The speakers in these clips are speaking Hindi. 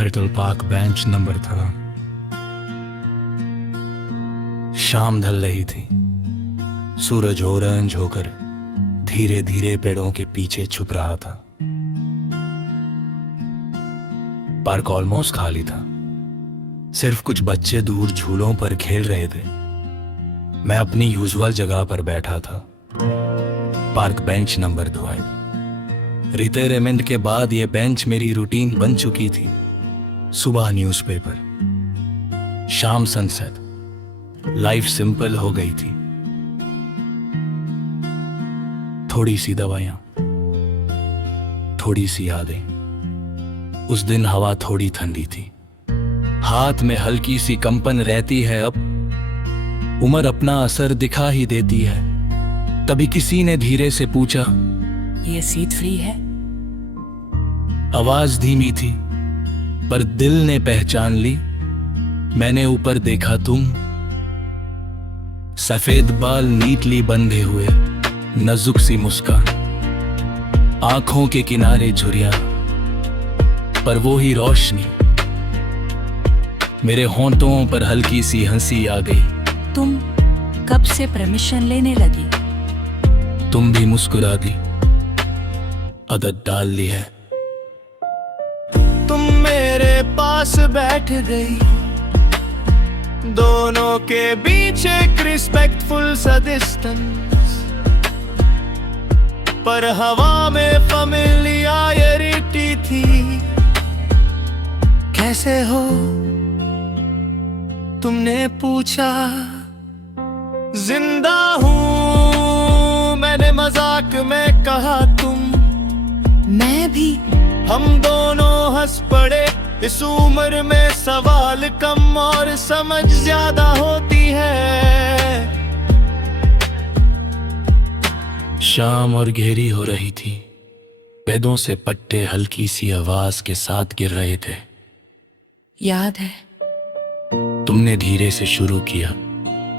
थर्टल पार्क बेंच नंबर था। शाम ढल रही थी। सूरज ऑरेंज होकर धीरे धीरे पेड़ों के पीछे छुप रहा था। पार्क ऑलमोस्ट खाली था। सिर्फ कुछ बच्चे दूर झूलों पर खेल रहे थे। मैं अपनी यूजुअल जगह पर बैठा था, पार्क बेंच नंबर 2। रिटायरमेंट के बाद यह बेंच मेरी रूटीन बन चुकी थी। सुबह न्यूज़पेपर, शाम सनसेट। लाइफ सिंपल हो गई थी। थोड़ी सी दवाइयां, थोड़ी सी यादें। उस दिन हवा थोड़ी ठंडी थी, हाथ में हल्की सी कंपन रहती है। अब उम्र अपना असर दिखा ही देती है। तभी किसी ने धीरे से पूछा, ये सीट फ्री है? आवाज धीमी थी, पर दिल ने पहचान ली। मैंने ऊपर देखा, तुम। सफेद बाल नीटली बंधे हुए, नाजुक सी मुस्कान, आंखों के किनारे झुर्रियां, पर वो ही रोशनी। मेरे होंठों पर हल्की सी हंसी आ गई। तुम कब से परमिशन लेने लगी? तुम भी मुस्कुरा दी। आदत डाल ली है। तुम मेरे पास बैठ गई, दोनों के बीच एक रिस्पेक्टफुल सा डिस्टेंस, पर हवा में फैमिलियरिटी थी। कैसे हो? तुमने पूछा। जिंदा हूं, मैंने मजाक में कहा। तुम, मैं भी। हम दोनों हंस पड़े। इस उम्र में सवाल कम और समझ ज्यादा होती है। शाम और गहरी हो रही थी। पैदों से पट्टे हल्की सी आवाज के साथ गिर रहे थे। याद है? तुमने धीरे से शुरू किया।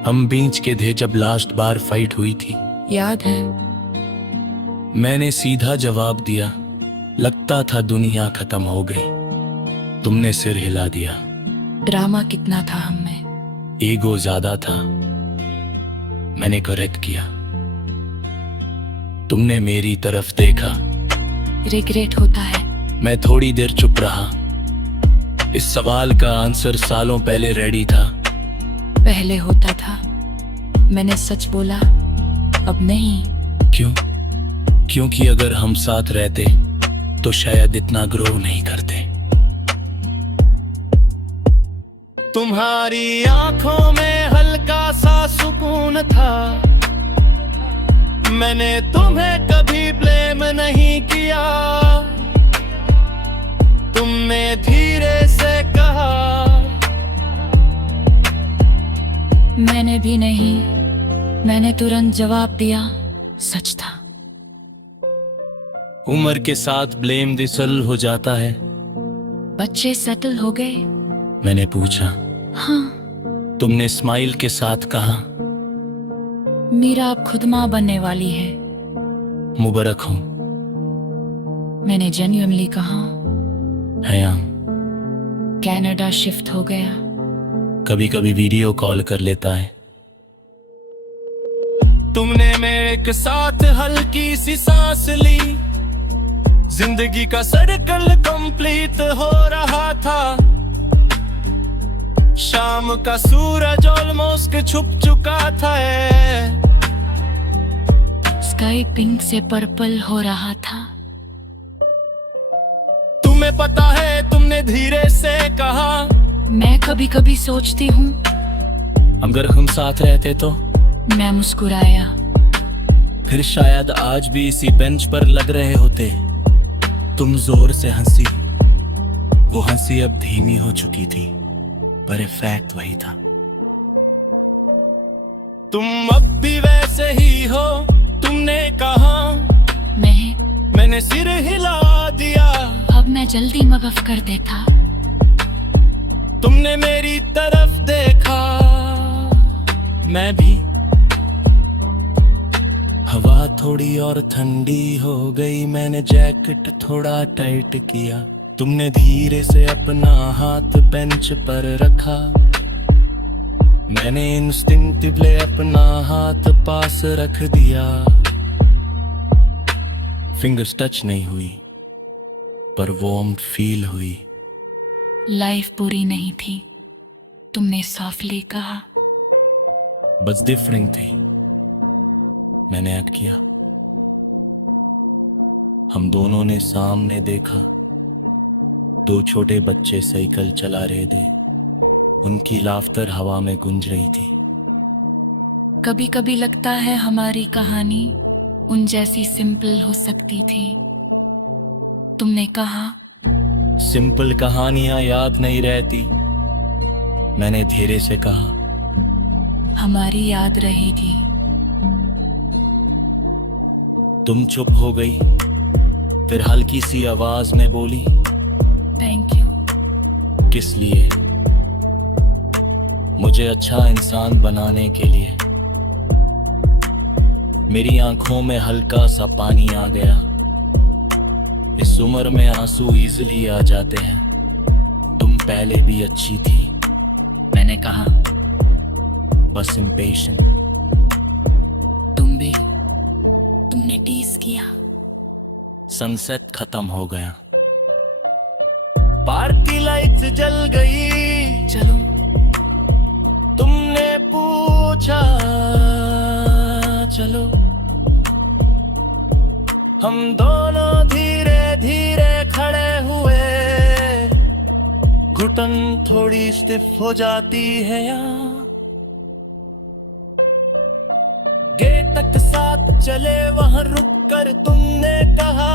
हम बीच के थे जब लास्ट बार फाइट हुई थी। याद है? मैंने सीधा जवाब दिया। लगता था दुनिया खत्म हो गई। तुमने सिर हिला दिया। ड्रामा कितना था हम में। ईगो ज्यादा था। मैंने करेक्ट किया। तुमने मेरी तरफ देखा। रिग्रेट होता है? मैं थोड़ी देर चुप रहा। इस सवाल का आंसर सालों पहले रेडी था। पहले होता था। मैंने सच बोला, अब नहीं। क्यों? क्योंकि अगर हम साथ रहते तो शायद इतना ग्रो नहीं करते। तुम्हारी आंखों में हल्का सा सुकून था। मैंने तुम्हें कभी ब्लेम नहीं किया। तुमने धीरे से कहा। मैंने भी नहीं। मैंने तुरंत जवाब दिया, सच था। उम्र के साथ ब्लेम दिसल हो जाता है। बच्चे सेटल हो गए? मैंने पूछा। हाँ। तुमने स्माइल के साथ कहा, मीरा अब खुद माँ बनने वाली है। मुबारक हो। मैंने जेन्युइनली कहा। हया, कनाडा शिफ्ट हो गया। कभी कभी वीडियो कॉल कर लेता है। तुमने मेरे साथ हल्की सी सांस ली। जिंदगी का सर्कल कंप्लीट हो रहा था। शाम का सूरज ऑलमोस्ट छुप चुका था। स्काई पिंक से पर्पल हो रहा था। तुम्हें पता है, तुमने धीरे से कहा। मैं कभी कभी सोचती हूँ, अगर हम साथ रहते तो। मैं मुस्कुराया। फिर शायद आज भी इसी बेंच पर लग रहे होते। तुम जोर से हंसी। वो हंसी अब धीमी हो चुकी थी, पर फैक्ट वही था। तुम अब भी वैसे ही हो। तुमने कहा। मैंने सिर हिला दिया। अब मैं जल्दी माफ कर देता। तुमने मेरी तरफ देखा। मैं भी। हवा थोड़ी और ठंडी हो गई। मैंने जैकेट थोड़ा टाइट किया। तुमने धीरे से अपना हाथ बेंच पर रखा, मैंने इंस्टिंक्टिवली अपना हाथ पास रख दिया। फिंगर्स टच नहीं हुई पर वार्म फील हुई। लाइफ पूरी नहीं थी, तुमने सॉफ्टली कहा। बस डिफरेंट थी, मैंने ऐड किया। हम दोनों ने सामने देखा, दो छोटे बच्चे साइकिल चला रहे थे, उनकी लाफ्टर हवा में गूंज रही थी। कभी कभी लगता है हमारी कहानी उन जैसी सिंपल हो सकती थी। तुमने कहा सिंपल कहानियां याद नहीं रहती, मैंने धीरे से कहा। हमारी याद रहेगी। तुम चुप हो गई, फिर हल्की सी आवाज में बोली, थैंक यू। किस लिए? मुझे अच्छा इंसान बनाने के लिए। मेरी आंखों में हल्का सा पानी आ गया। इस उम्र में आंसू इजीली आ जाते हैं। तुम पहले भी अच्छी थी, मैंने कहा। बस इम्पेशेंट। तुम भी, तुमने टीज किया। सनसेट खत्म हो गया, पार्क की लाइट्स जल गई। चलो। तुमने पूछा चलो। हम दोनों धीरे धीरे खड़े हुए, घुटन थोड़ी स्टिफ हो जाती है यहाँ। गेट तक साथ चले, वहां रुक कर तुमने कहा,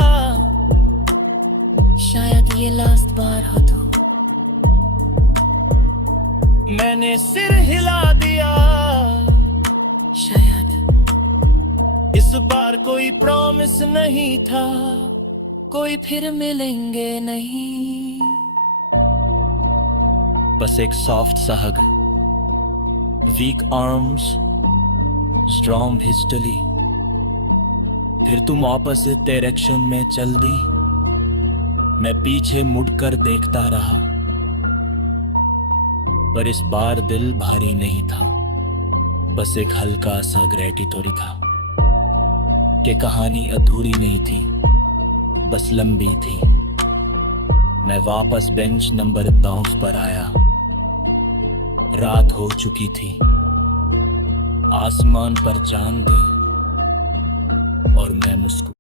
शायद ये लास्ट बार हो तो। मैंने सिर हिला दिया। शायद इस बार कोई प्रॉमिस नहीं था, कोई फिर मिलेंगे नहीं। बस एक सॉफ्ट सा हग, वीक आर्म्स, स्ट्रॉन्ग हिस्टरी। फिर तुम ऑपोजिट डायरेक्शन में चल दी। मैं पीछे मुड़कर देखता रहा, पर इस बार दिल भारी नहीं था। बस एक हल्का सा ग्रेटिट्यूड था कि कहानी अधूरी नहीं थी, बस लंबी थी। मैं वापस बेंच नंबर 9 पर आया। रात हो चुकी थी, आसमान पर चांद और मैं मुस्कुरा।